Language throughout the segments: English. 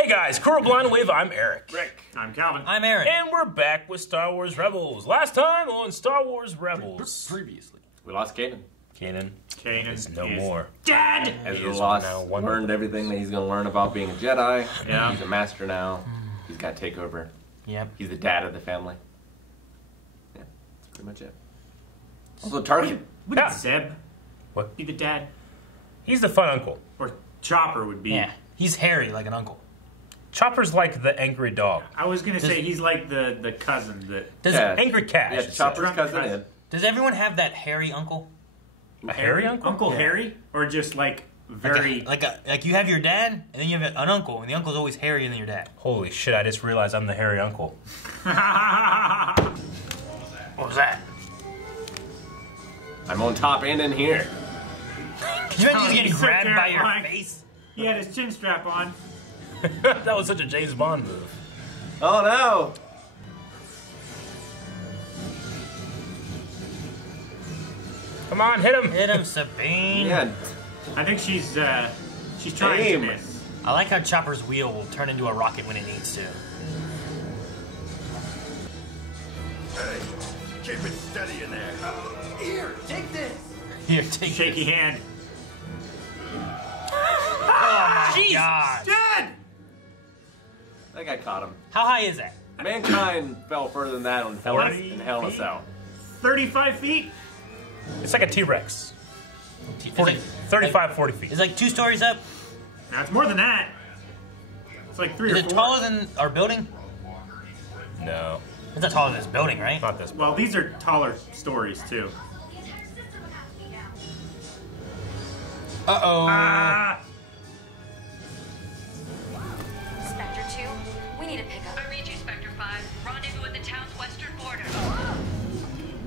Hey guys, Cool Blind Wave, I'm Eric. Rick. I'm Calvin. I'm Aaron. And we're back with Star Wars Rebels. Last time on Star Wars Rebels. Previously. We lost Kanan. Kanan is no is more. Dead! Ezra lost, learned everything that he's going to learn about being a Jedi. Yeah. He's a master now. He's got to take over. Yep. He's the dad of the family. Yeah, that's pretty much it. Also, Target. Wouldn't Zeb What? be the dad? He's the fun uncle. Or Chopper would be. Yeah. He's hairy like an uncle. Chopper's like the angry dog. I was going to say he's like the cousin that... Does Angry cat. I Yeah, should say. Chopper's cousin Ed. Does everyone have that hairy uncle? A hairy uncle? Uncle Harry? Or just like very... Like you have your dad, and then you have an uncle, and the uncle's always hairier than your dad. Holy shit, I just realized I'm the hairy uncle. What was that? I'm on top and in here. Can you imagine just getting he's so grabbed by your terrifying. face? He had his chin strap on. That was such a James Bond move. Oh no! Come on, hit him. Hit him, Sabine. Yeah. I think she's trying Aim. to miss. I like how Chopper's wheel will turn into a rocket when it needs to. Hey, keep it steady in there. Here, take this. Here, take Shaky this. hand. Oh my god. Dead! That guy caught him. How high is that? Mankind fell further than that on Hell in Hell in a Cell. 35 feet? It's like a T-Rex. It's 35, 40 feet. It's like 2 stories up. No, it's more than that. It's like 3 Is or it 4. taller than our building? No, It's not taller than this building, right? not this. Well, these are taller stories, too. Uh-oh. Ah! Spectre 2, we need a pickup. I read you, Spectre 5. Rendezvous at the town's western border.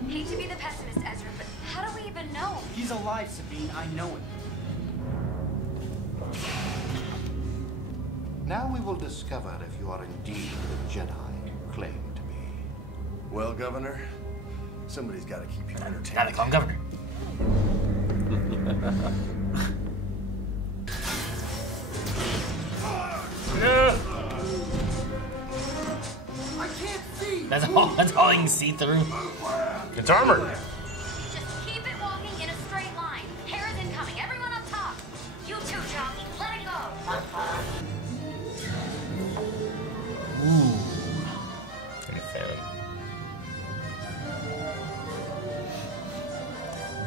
Hate to be the pessimist, Ezra, but how do we even know? He's alive, Sabine. I know it. Now we will discover if you are indeed the Jedi you claim to be. Well, Governor, somebody's got to keep you entertained. Gotta call him governor. I can't see! That's all you can see through. It's armored. Just keep it walking in a straight line. Hera's incoming. Everyone up top. You too, Chop. Let it go.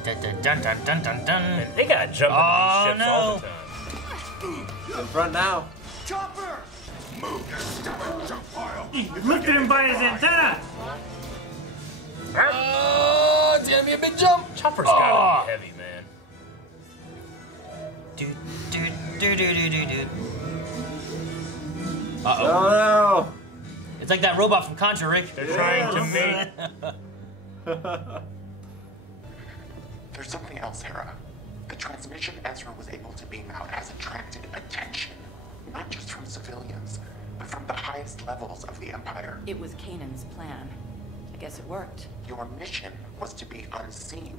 Dun, dun, dun, dun, dun, dun, dun. They gotta jump Oh, in these ships all the time. In front now. Chopper! Move your stupid jump pile! He lifted him by his antenna! Oh, it's gonna be a big jump. Chopper's gotta be heavy, man. Do, do, do, do, do, do, do. Oh Uh-oh. no! It's like that robot from Contra, Rick. They're trying to make. There's something else, Hera. The transmission Ezra was able to beam out has attracted attention, not just from civilians, but from the highest levels of the Empire. It was Kanan's plan. I guess it worked. Your mission was to be unseen.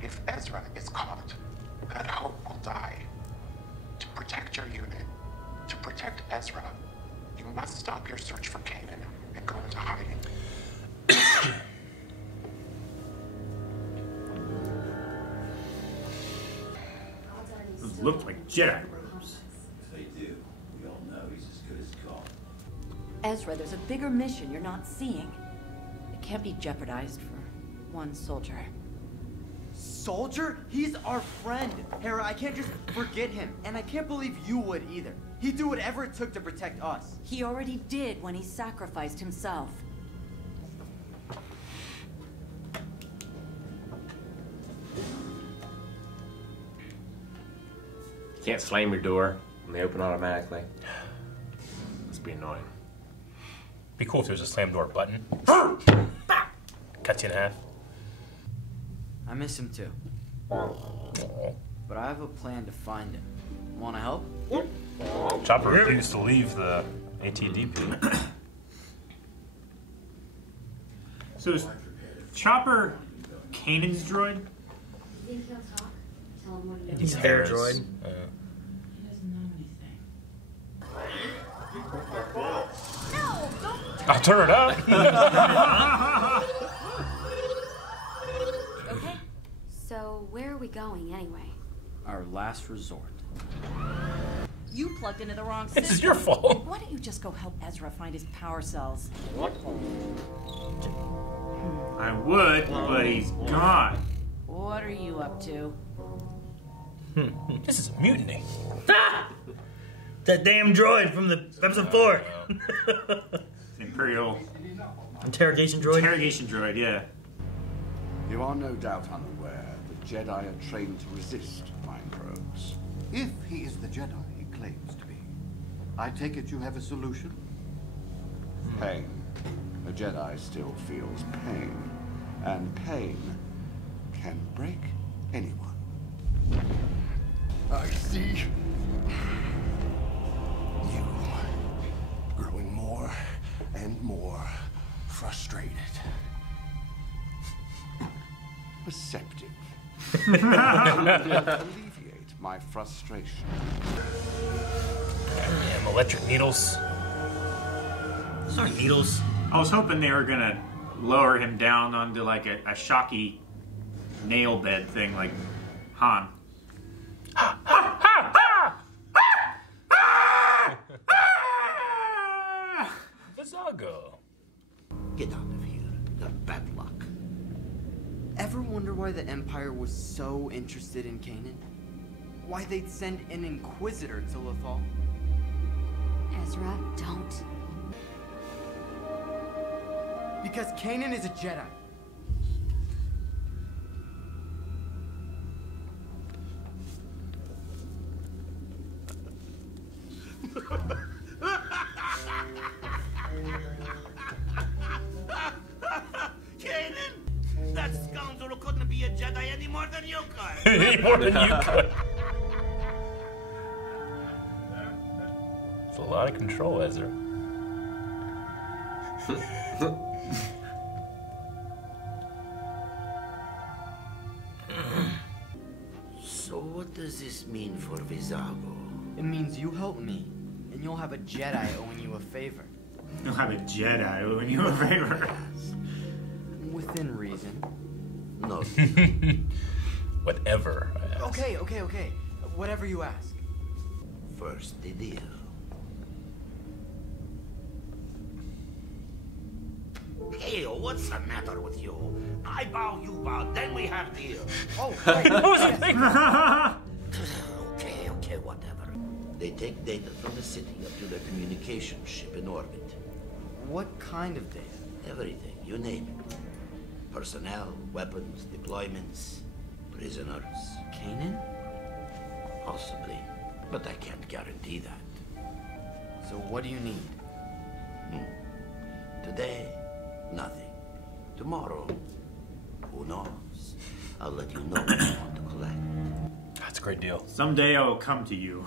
If Ezra is caught, that hope will die. To protect your unit, to protect Ezra, you must stop your search for Kanan and go into hiding. Those look like Jedi robes. They do. We all know he's as good as gone. Ezra, there's a bigger mission you're not seeing. It can't be jeopardized for one soldier. Soldier? He's our friend. Hera, I can't just forget him. And I can't believe you would either. He'd do whatever it took to protect us. He already did when he sacrificed himself. You can't slam your door when they open automatically. Must be annoying. Be cool if there was a slam door button. Cuts you in half. I miss him too. But I have a plan to find him. Wanna help? Chopper refused to leave the ATDP. So is Chopper Kanan's droid? You think he'll talk? Tell him what he He's a bear Hera's, droid. He doesn't know anything. I'll turn it up. Okay. So where are we going anyway? Our last resort. You plugged into the wrong system. This is your fault. Why don't you just go help Ezra find his power cells? I would, but he's gone. What are you up to? This is a mutiny. That damn droid from the episode 4. Imperial Interrogation droid. interrogation droid, yeah. You are no doubt unaware the Jedi are trained to resist mind probes. If he is the Jedi he claims to be, I take it you have a solution? Pain. A Jedi still feels pain, and pain can break anyone. I see you growing more and more frustrated. Receptive. Alleviate my frustration. Damn electric needles. Those aren't needles. I was hoping they were gonna lower him down onto like a shocky nail bed thing like Han. Vizago. Get out of here. You're bad luck. Ever wonder why the Empire was so interested in Kanan? Why they'd send an Inquisitor to Lothal? Ezra, don't. Because Kanan is a Jedi. Kanan! That scoundrel couldn't be a Jedi any more than you could. Any more than you could. It's a lot of control, Ezra. So what does this mean for Vizago? It means you help me, and you'll have a Jedi owing you a favor. You'll have a Jedi owing you a favor. Within reason. No. Whatever I ask. Okay. Whatever you ask. First the deal. Hey, what's the matter with you? I bow, you bow, then we have deal. Oh, right. Okay, whatever. They take data from the city up to their communication ship in orbit. What kind of data? Everything, you name it. Personnel, weapons, deployments, prisoners. Kanan? Possibly, but I can't guarantee that. So what do you need? Today, nothing. Tomorrow, who knows? I'll let you know what I want to collect. That's a great deal. Someday I will come to you.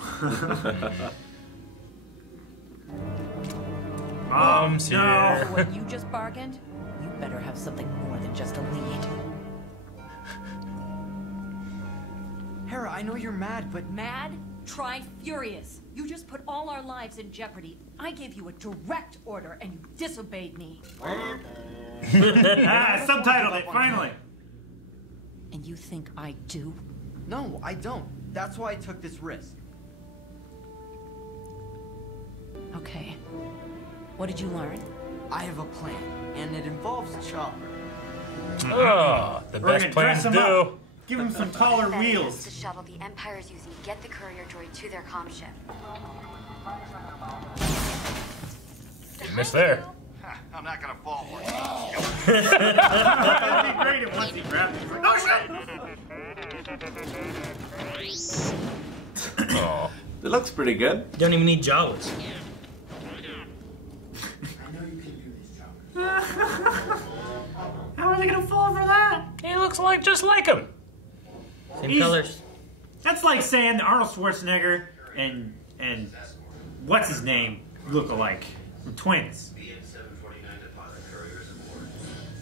Mom's no. here. For what you just bargained, you better have something more than just a lead. Hera, I know you're mad, but... Mad? Try furious. You just put all our lives in jeopardy. I gave you a direct order and you disobeyed me. Subtitled it, finally. And you think I do? No, I don't. That's why I took this risk. Okay. What did you learn? I have a plan, and it involves Chopper. Oh, the We're best gonna plans dress him do. up. Give him some taller That wheels. is the shuttle the Empire's using to get the courier droid to their comm ship. You missed there. I'm not gonna fall for it. That'd be great if once he grabbed it. Like, oh shit! Oh. It looks pretty good. You don't even need Jawas. How are they gonna fall for that? He looks like just like him. Same He's- colors. That's like saying Arnold Schwarzenegger and what's his name look alike. Twins.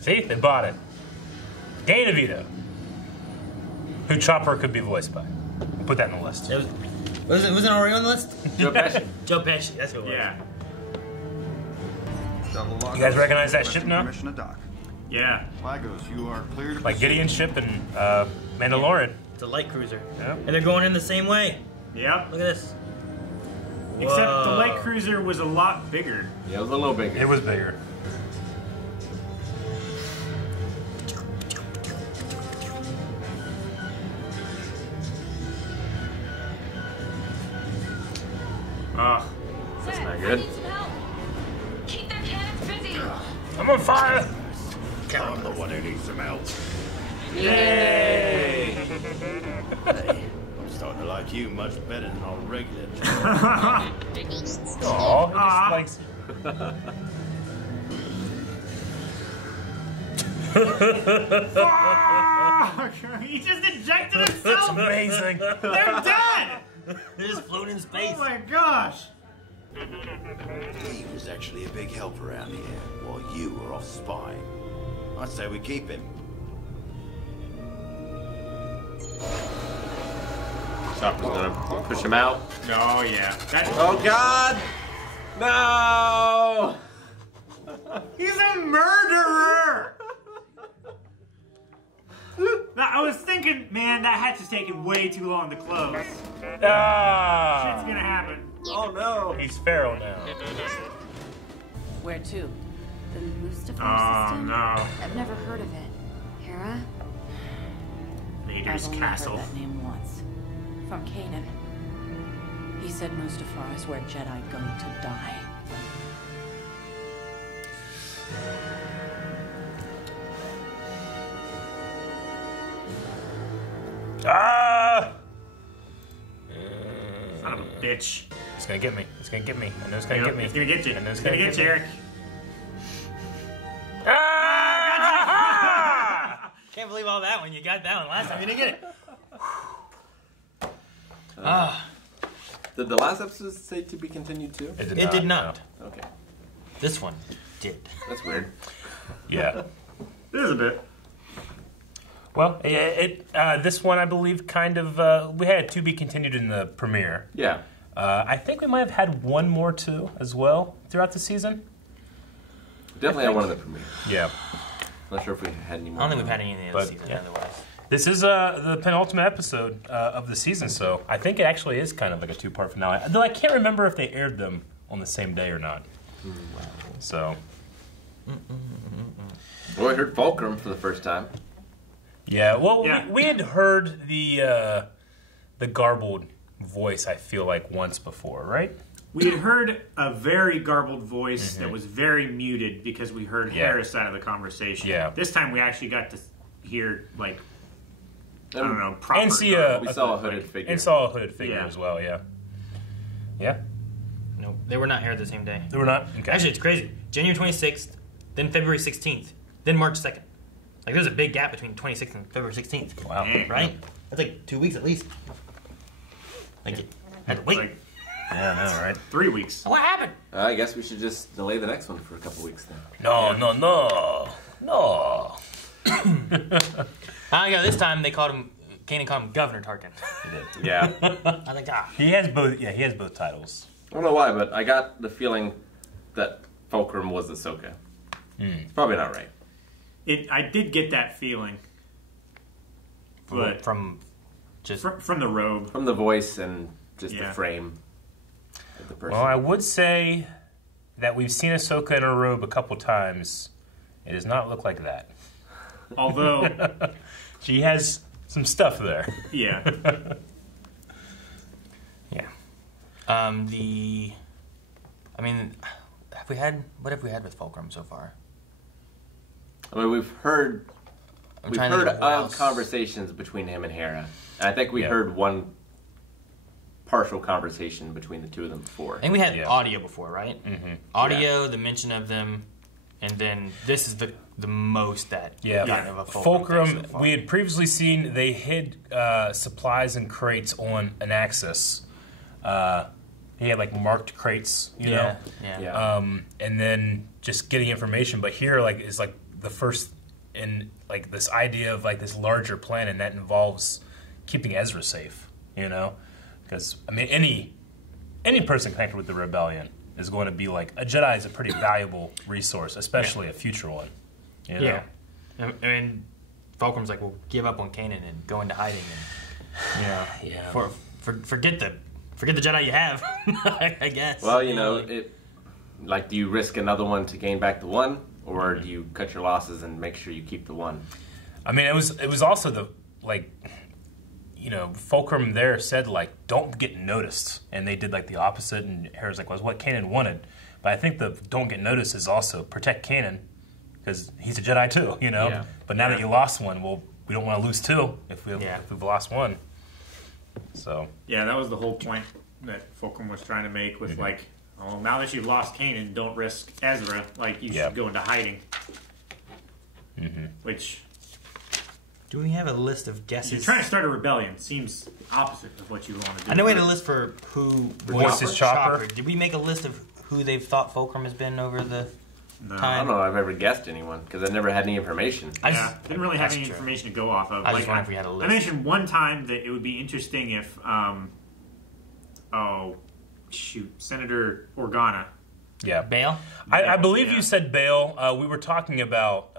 See, they bought it. Dana DeVito, who Chopper could be voiced by. We'll put that in the list. It wasn't already on the list? Joe Pesci. Joe Pesci, that's who it was. Yeah. You guys recognize that ship now? Permission to dock. Yeah. Lagos, you are clear to Like proceed. Gideon's ship and Mandalorian. It's a light cruiser. Yeah. And they're going in the same way. Yep. Look at this. Except the Whoa. light cruiser was a lot bigger. Yeah, it was a little bigger. It was bigger. Oh, That's not good. Keep their cannons busy. I'm on fire! I'm the one who needs some help. Yay! Hey, I'm starting to like you much better than our regular. Aw, he just Fuck! He just ejected That's himself! amazing. They're dead! They're just floating in space. Oh my gosh! He was actually a big help around here while you were off spying. I'd say we keep him. Chopper's gonna push him out. Oh yeah. Oh God! No! He's a murderer! Now, I was thinking, man, that hatch is taking way too long to close. Shit's Ah! gonna happen. Oh no! He's Pharaoh now. Where to? The Mustafar Oh system? no. I've never heard of it. Hera? Vader's I've only castle. heard that name once. From Kanan. He said Mustafar is where Jedi go to die. Ah! Son of a bitch. It's gonna get me. It's gonna get me. I know it's gonna get me. It's gonna get you. I know It's gonna get you, Eric. Ah! Can't believe all that one. You got that one last time. You didn't get it. Ah. Did the last episode say to be continued too? It did not. No. Okay. This one did. That's weird. Yeah. This is a bit. Well, this one I believe kind of we had to be continued in the premiere. Yeah. I think we might have had one more too as well throughout the season. Definitely had one of the premiere. Yeah. Not sure if we had any more. I don't think we've had any in the other But, season yeah. otherwise. This is the penultimate episode of the season, so I think it actually is kind of like a two-part finale. Though I can't remember if they aired them on the same day or not. So. Well, I heard Fulcrum for the first time. Yeah, well, Yeah. we had heard the garbled voice, I feel like, once before, right? We had heard a very garbled voice that was very muted because we heard Yeah. Hera's side of the conversation. Yeah. This time we actually got to hear, like, I don't know, proper. And see We saw a hooded figure. And saw a hooded figure Yeah. as well, yeah. Yeah? No, they were not aired the same day. They were not? Okay. Actually, it's crazy. January 26th, then February 16th, then March 2nd. Like, there's a big gap between 26th and February 16th. Wow. Right? That's like 2 weeks at least. Like, you had to wait. Like, Yeah, I know, right? 3 weeks. What happened? I guess we should just delay the next one for a couple weeks then. No, no, no. No. I go. This time they called him. Kanan called him Governor Tarkin. Yeah. I think He has both, he has both titles. I don't know why, but I got the feeling that Fulcrum was Ahsoka. It's probably not right. I did get that feeling. But from just from the robe. From the voice and just Yeah. the frame of the person. Well, I would say that we've seen Ahsoka in her robe a couple times. It does not look like that. Although she has some stuff there. Yeah. Yeah. I mean, what have we had with Fulcrum so far? I mean, we've heard trying to think of what of else. conversations between him and Hera. And I think we Yeah. heard one partial conversation between the two of them before. I think we had Yeah. audio before, right? Mm-hmm. Audio, the mention of them, and then this is the most that Yeah, we've gotten of a Fulcrum thing Fulcrum, so far. we had previously seen they hid supplies and crates on an axis. He had like marked crates, you know? Yeah. And then just getting information. But here like is like the first in like this idea of like this larger plan, and that involves keeping Ezra safe, you know? Because I mean any person connected with the rebellion is going to be like a Jedi is a pretty valuable resource, especially a future one. You know? Yeah. And Fulcrum's like, we'll give up on Kanan and go into hiding. And, forget the Jedi you have, I guess. Well, you know, do you risk another one to gain back the one, or do you cut your losses and make sure you keep the one? I mean, it was also Fulcrum there said don't get noticed, and they did the opposite, and Hera's was what Kanan wanted. But I think the don't get noticed is also protect Kanan, because he's a Jedi too, you know. Yeah. But now that you lost one, well, we don't want to lose two if we've lost one. So yeah, that was the whole point that Fulcrum was trying to make with now that you've lost Kanan, don't risk Ezra. You should go into hiding. Which. Do we have a list of guesses? You're trying to start a rebellion. Seems opposite of what you want to do. I know we had a list for who voices Chopper. Did we make a list of who they've thought Fulcrum has been over the time? I don't know if I've ever guessed anyone, because I never had any information. Didn't really have any information to go off of. I just wondered if we had a list. I mentioned one time that it would be interesting if, Senator Organa. Yeah. Bail? I believe you said Bail. We were talking about...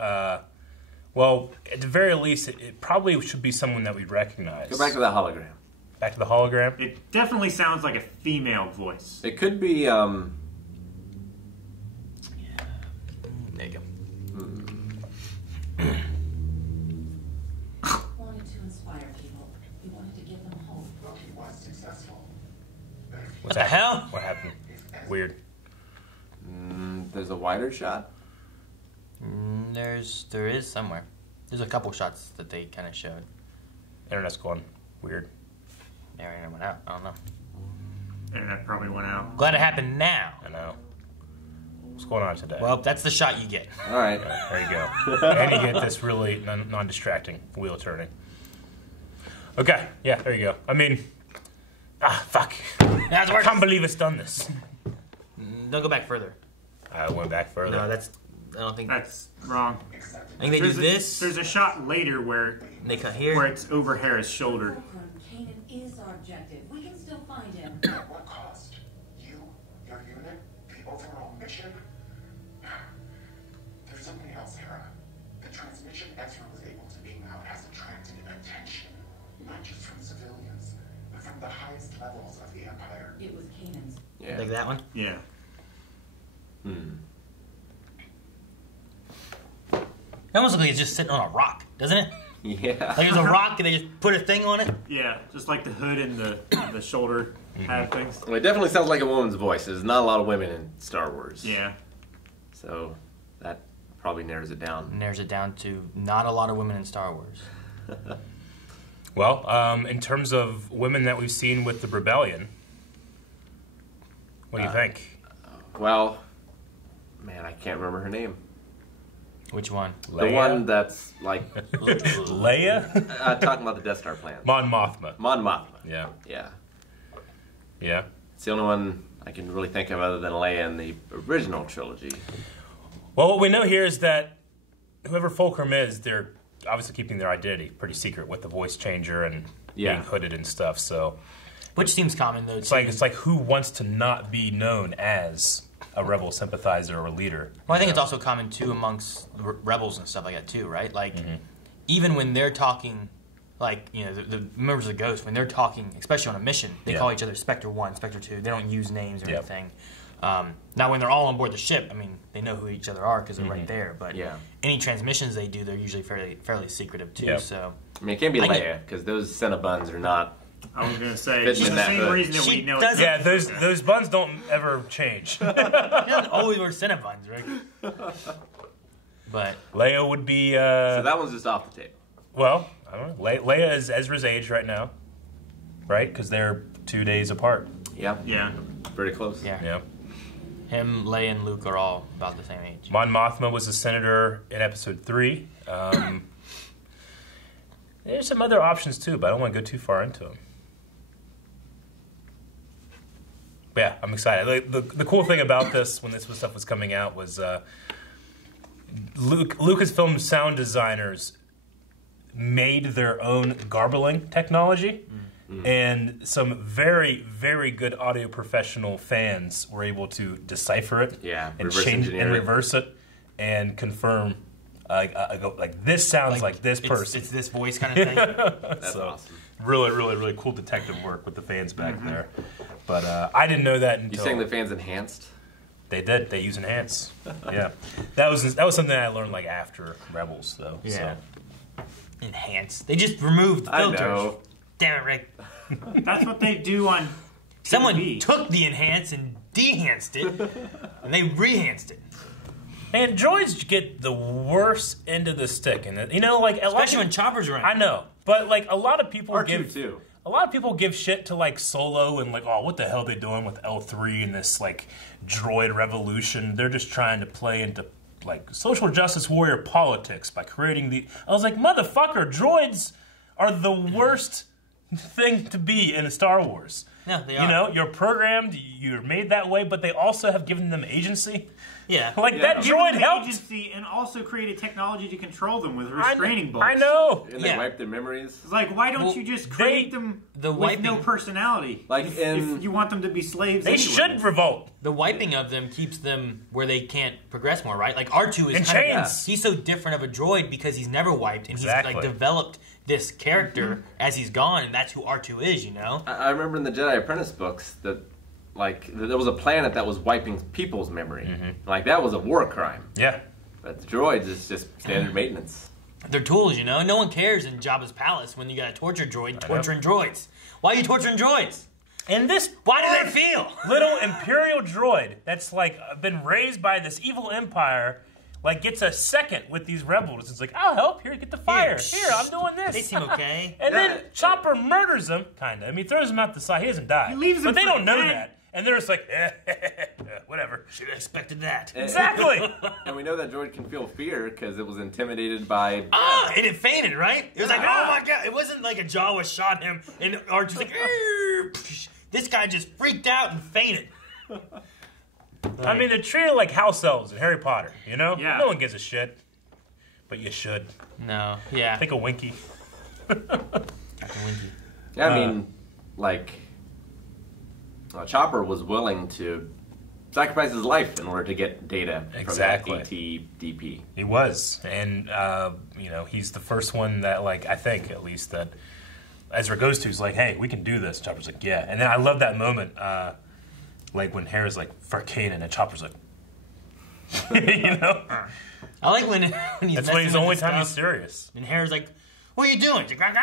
well, at the very least, it probably should be someone that we'd recognize. Go back to the hologram. Back to the hologram? It definitely sounds like a female voice. It could be, There you go. Wanted to inspire people. He wanted to give them hope. Look, he was successful. What the hell? What happened? Weird. There's a wider shot? There is somewhere. There's a couple shots that they kind of showed. Internet's going weird. Yeah, internet went out. I don't know. Internet probably went out. Glad it happened now. I know. What's going on today? Well, that's the shot you get. All right. There you go. And you get this really non-distracting wheel turning. Okay. Yeah, there you go. I mean, fuck. That's I can't believe it's done this. Don't go back further. I went back further. No, I don't think that's wrong. I think they do this. There's a shot later where they cut here, where it's over Hera's shoulder. Kanan is our objective. We can still find him. At what cost? You, your unit, the overall mission? There's something else, Hera. The transmission Ezra was able to beam out has attracted attention, not just from civilians, but from the highest levels of the Empire. It was Kanan's. Yeah. Like that one? Yeah. It almost looks like it's just sitting on a rock, doesn't it? Yeah. Like there's a rock and they just put a thing on it? Yeah, just like the hood and the shoulder pad things. Well, it definitely sounds like a woman's voice. There's not a lot of women in Star Wars. Yeah. So that probably narrows it down. Narrows it down to not a lot of women in Star Wars. Well, in terms of women that we've seen with the rebellion, what do you think? Well, man, I can't remember her name. Which one? Leia? The one that's like... Leia? Talking about the Death Star plans. Mon Mothma. Mon Mothma. Yeah. Yeah. Yeah. It's the only one I can really think of other than Leia in the original trilogy. Well, what we know here is that whoever Fulcrum is, they're obviously keeping their identity pretty secret with the voice changer and being hooded and stuff. So, which seems common though. It's like who wants to not be known as a rebel sympathizer or a leader? Well, I think it's also common too amongst rebels and stuff like that too, right? Like even when they're talking, like the members of the Ghost, when they're talking, especially on a mission, they call each other Spectre 1, Spectre 2. They don't use names or anything. Now, when they're all on board the ship, I mean, they know who each other are because they're right there. But any transmissions they do, they're usually fairly secretive too. So I mean, it can't be Leia because those Cinnabons are not. I was gonna say it's the same reason that we know. Yeah, those buns don't ever change. She doesn't always wear Cinnabons, right? But Leia would be. So that one's just off the table. Well, I don't know. Leia is Ezra's age right now, right? Because they're 2 days apart. Yeah. Yeah. Pretty close. Yeah. Him, Leia, and Luke are all about the same age. Mon Mothma was a senator in Episode 3. There's some other options too, but I don't want to go too far into them. But yeah, I'm excited. The cool thing about this, when this stuff was coming out, was Lucasfilm sound designers made their own garbling technology. And some very, very good audio professional fans were able to decipher it and change and reverse it and confirm, like this sounds like this person. It's this voice kind of thing. That's awesome. Really, really, really cool detective work with the fans back there. But I didn't know that until... You saying the fans enhanced? They did. They use enhance. Yeah. That was something I learned like after Rebels, though. Yeah. So. Enhance. They just removed filters. I know. Damn it, Rick. That's what they do on Someone TV. took the enhance and dehanced it, and they rehanced it. And droids get the worst end of the stick, and you know, like especially when Chopper's around. I know, but like a lot of people R2 too. A lot of people give shit to like Solo and like, oh, what the hell are they doing with L3 and this like droid revolution? They're just trying to play into like social justice warrior politics by creating the. I was like, motherfucker, droids are the worst thing to be in Star Wars. No, they are. You know, you're programmed, you're made that way, but they also have given them agency. Yeah. Like that droid helped. Agency and also created technology to control them with restraining bolts. I know. And they wipe their memories. It's like, why don't you just create them with no personality? Like if you want them to be slaves they anyway. should revolt. The wiping of them keeps them where they can't progress more, right? Like R2 is in kind chains. Of, he's so different of a droid because he's never wiped and he's like developed this character as he's gone, and that's who R2 is, you know? I remember in the Jedi Apprentice books that like there was a planet that was wiping people's memory. Like that was a war crime. Yeah. But the droids is just standard maintenance. They're tools, you know? No one cares in Jabba's palace when you got a torture droid torturing droids. Why are you torturing droids? And this, why do they feel? Little Imperial droid that's like been raised by this evil empire, like gets a second with these rebels. It's like, I'll help. Here, get the fire. Here, I'm doing this. They seem okay. And then Chopper murders him, kind of. I mean, he throws him out the side. He doesn't die. He leaves him but they for don't know dead. that. And they're just like, whatever. Should have expected that. Exactly. And we know that droid can feel fear because it was intimidated by... Ah, and it fainted, right? It was like, oh my god. It wasn't like a Jawa shot him and R2's like, this guy just freaked out and fainted. I mean, they're treated like house elves in Harry Potter, you know? Yeah. No one gives a shit. But you should. No. Yeah. Take a winky. Yeah, I mean, like... Chopper was willing to sacrifice his life in order to get data from that AT-DP. He was. And, you know, he's the first one that, like, I think, at least, that Ezra goes to. He's like, hey, we can do this. Chopper's like, yeah. And then I love that moment, like, when Hera's like, for Kanan, and Chopper's like, you know? I like when he's That's when he's the only time he's serious. And Hera's like, what are you doing? He's like,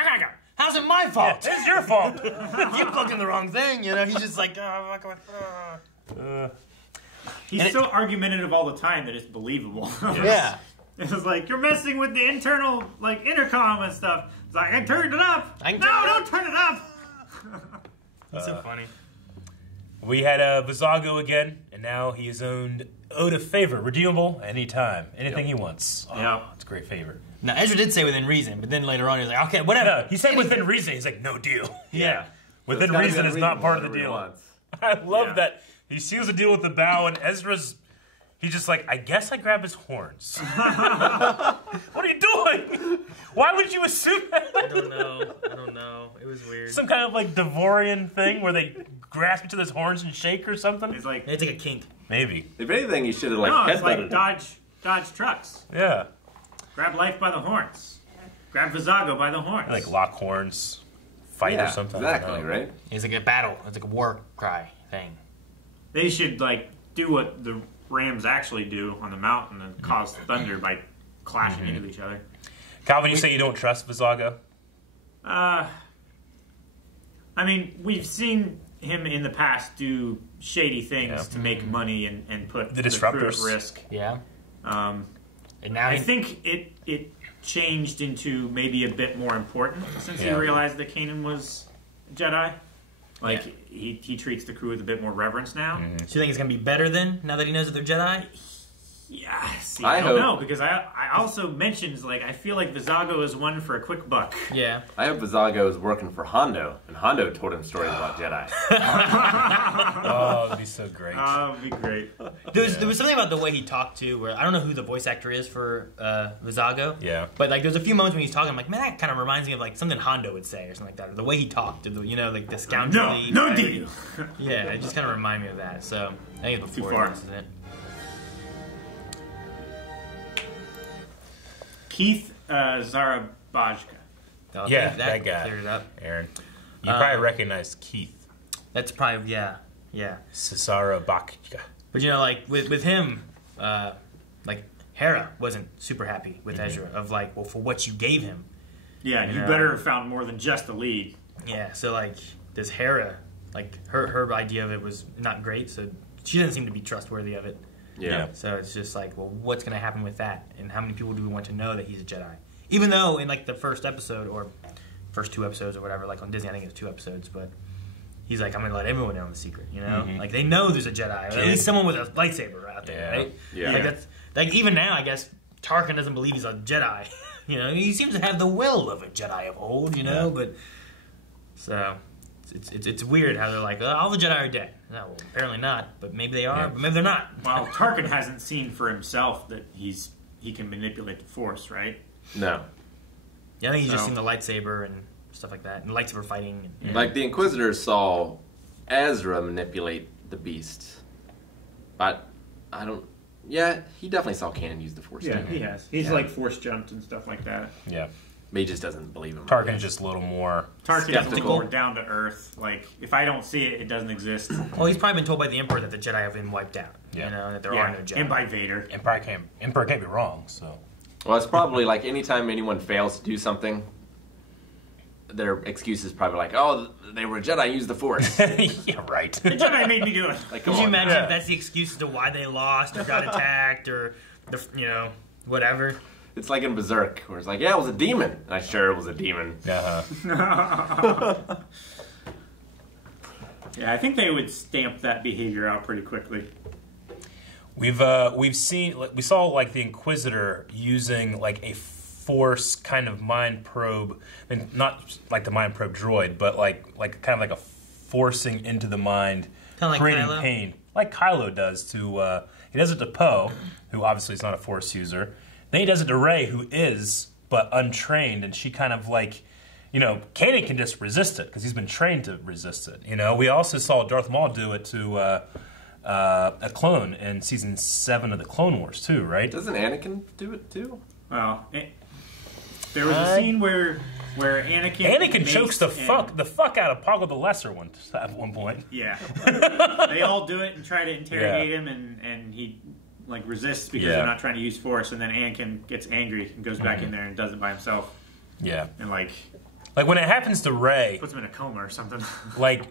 how's it my fault? Yeah, it's your fault. You're fucking the wrong thing, you know? He's just like, He's so argumentative all the time that it's believable. Yeah. It's like, you're messing with the internal, like, intercom and stuff. It's like, I turned it up. No, don't turn it up. He's so funny. We had Vizago again, and now he is owed a favor, redeemable anytime, anything he wants. Oh, yeah, it's a great favor. Now Ezra did say within reason, but then later on he was like, okay, whatever. No, he said within reason. He's like, no deal. Yeah. Within reason is not part of the deal. I love that he seals the deal with the bow, and Ezra's. He's just like, I guess I grab his horns. What are you doing? Why would you assume that? I don't know. It was weird. Some kind of like Devorian thing where they grasp each other's horns and shake or something? It's like a kink. Maybe. If anything, you should have like no, it's headbutted like him. Dodge trucks. Yeah. Grab life by the horns. Grab Vizago by the horns. Like lock horns, fight or something. Exactly, right? It's like a battle. It's like a war cry thing. They should like do what the Rams actually do on the mountain and cause thunder by clashing into each other. Calvin, you say you don't trust Vizago? I mean, we've seen him in the past do shady things to make money and put the crew at risk. Yeah. And now I think it changed into maybe a bit more important since he realized that Kanan was a Jedi. Like, he treats the crew with a bit more reverence now. So you think it's going to be better then, now that he knows that they're Jedi? Yeah, see, I don't know, because I also mentioned, like, I feel like Vizago is one for a quick buck. Yeah. I hope Vizago is working for Hondo, and Hondo told him stories about Jedi. Oh, that'd be so great. Oh, it'd be great. There was something about the way he talked, too, where I don't know who the voice actor is for Vizago. Yeah. But, like, there's a few moments when he's talking, I'm like, man, that kind of reminds me of, like, something Hondo would say or something like that. Or the way he talked, or the, you know, like, the scoundrelly... No deal! Yeah, it just kind of reminded me of that, so... I think it's before Too far. this, isn't it? Keith Zarabajka. Oh, Yeah, that guy. Cleared it up. Aaron. You probably recognize Keith. That's probably, yeah. Cesara Bakka. But, you know, like, with him, like, Hera wasn't super happy with Ezra of, like, well, for what you gave him. Yeah, you better have found more than just a lead. Yeah, so, like, this Hera, like, her idea of it was not great, so she doesn't seem to be trustworthy of it. Yeah. So it's just like, well, what's going to happen with that? And how many people do we want to know that he's a Jedi? Even though in, like, the first episode, or first 2 episodes or whatever, like, on Disney, I think it's 2 episodes, but he's like, I'm going to let everyone know the secret, you know? Like, they know there's a Jedi, or at least someone with a lightsaber out there, right? Yeah. Like, that's, like, even now, I guess, Tarkin doesn't believe he's a Jedi. You know, he seems to have the will of a Jedi of old, you know, but... So... It's weird how they're like, all the Jedi are dead. No, well, apparently not, but maybe they are, but maybe they're not. Well, Tarkin hasn't seen for himself that he can manipulate the Force, right? No. Yeah, I think he's just seen the lightsaber and stuff like that, and lightsaber fighting. And, Like, the Inquisitors saw Ezra manipulate the Beast, but I don't... Yeah, he definitely saw Kanan use the Force. Yeah, he has. He's, like, Force jumped and stuff like that. Yeah. But he just doesn't believe him. Tarkin's just a little more Tarkin's a little more down to earth. Like, if I don't see it, it doesn't exist. Well, he's probably been told by the Emperor that the Jedi have been wiped out. Yeah. You know, that there are no Jedi. And by Vader. Emperor can't be wrong, so... Well, it's probably like anytime anyone fails to do something, their excuse is probably like, oh, they were a Jedi, use the Force. Yeah, right. The Jedi made me do it. Like, Could you imagine if that's the excuse as to why they lost or got attacked or, you know, whatever? It's like in Berserk, where it's like, yeah, it was a demon. And I sure it was a demon. Uh-huh. Yeah, I think they would stamp that behavior out pretty quickly. We saw like the Inquisitor using like a Force kind of mind probe, I mean, not like the mind probe droid, but like kind of like a forcing into the mind, kind of creating like Kylo. pain, like Kylo does to. He does it to Poe, who obviously is not a Force user. Then he does it to Rey, who is but untrained, and she kind of like, you know, Kanan can just resist it because he's been trained to resist it. You know, we also saw Darth Maul do it to a clone in season 7 of the Clone Wars too, right? Doesn't Anakin do it too? Well, there was a scene where Anakin chokes the fuck out of Poggle the Lesser at one point. Yeah, they all do it and try to interrogate him, and he like resists because they're not trying to use Force, and then Anakin gets angry and goes back in there and does it by himself. Yeah, and like when it happens to Rey, puts him in a coma or something. Like,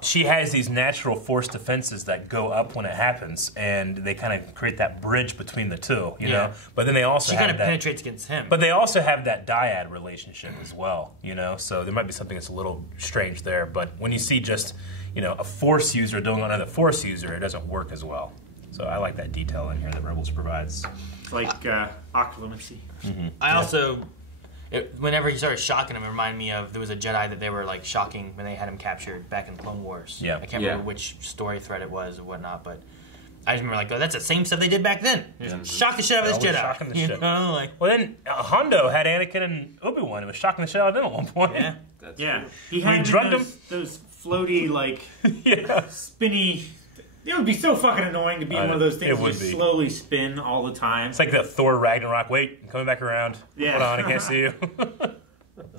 she has these natural Force defenses that go up when it happens, and they kind of create that bridge between the two, you know? But then they also she have kind of penetrates against him. But they also have that dyad relationship as well, you know? So there might be something that's a little strange there. But when you see just, you know, a Force user doing another Force user, it doesn't work as well. So I like that detail in here that Rebels provides. It's like occlumency. I also... whenever he started shocking him, it reminded me of there was a Jedi that they were like shocking when they had him captured back in Clone Wars. Yeah. I can't remember which story thread it was or whatnot, but I just remember like, oh, that's the same stuff they did back then. Shock the shit out of this Jedi. Shocking the shit. Know, like, well, then Hondo had Anakin and Obi-Wan. It was shocking the shit out of them at one point. Yeah, yeah. He had those floaty like spinny. It would be so fucking annoying to be in one of those things that just slowly spin all the time. It's like the Thor Ragnarok. Wait, I'm coming back around. Yeah. Hold on, I can't see you.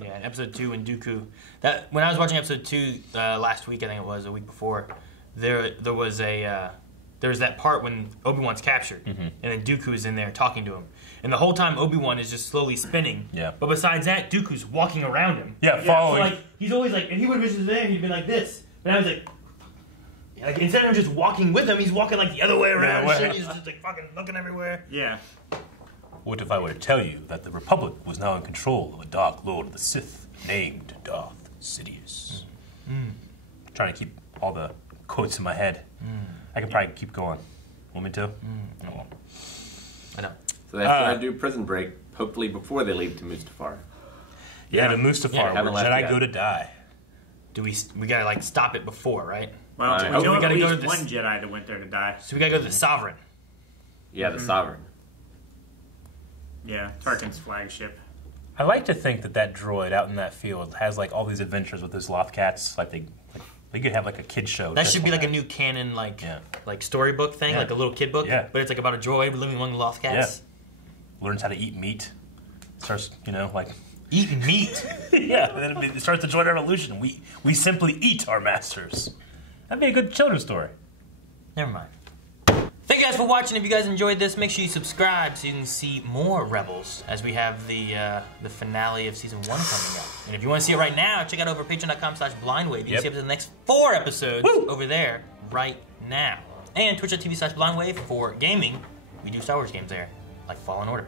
Yeah, in episode 2 in Dooku. When I was watching episode 2 last week, I think it was, a week before, there was that part when Obi-Wan's captured, and then Dooku's in there talking to him. And the whole time Obi-Wan is just slowly spinning. Yeah. But besides that, Dooku's walking around him. Yeah, following. So, like, he's always like, and he would have been there, he'd been like this. But I was like instead of just walking with him, he's walking like the other way around. And shit. He's just like fucking looking everywhere. Yeah. What if I were to tell you that the Republic was now in control of a Dark Lord of the Sith named Darth Sidious? Trying to keep all the quotes in my head. I can probably keep going. Want me to? Oh. I know. So they have to do Prison Break, hopefully before they leave to Mustafar. Yeah, to Mustafar, where Jedi go to die. Do we gotta like stop it before, right? Well, we know at least one Jedi that went there to die. So we gotta go to the Sovereign. Yeah, the Sovereign. Yeah, Tarkin's flagship. I like to think that droid out in that field has like all these adventures with his Lothcats. Like they could have like a kid show. That should be like a new canon, like storybook thing, like a little kid book. Yeah. But it's like about a droid living among Lothcats. Yeah. Learns how to eat meat. Starts, eating meat. Yeah, then it starts the droid revolution. We simply eat our masters. That'd be a good children's story. Never mind. Thank you guys for watching. If you guys enjoyed this, make sure you subscribe so you can see more Rebels as we have the finale of Season 1 coming up. And if you want to see it right now, check out over patreon.com/blindwave. You can see up to the next 4 episodes over there right now. And twitch.tv/blindwave for gaming. We do Star Wars games there, like Fallen Order.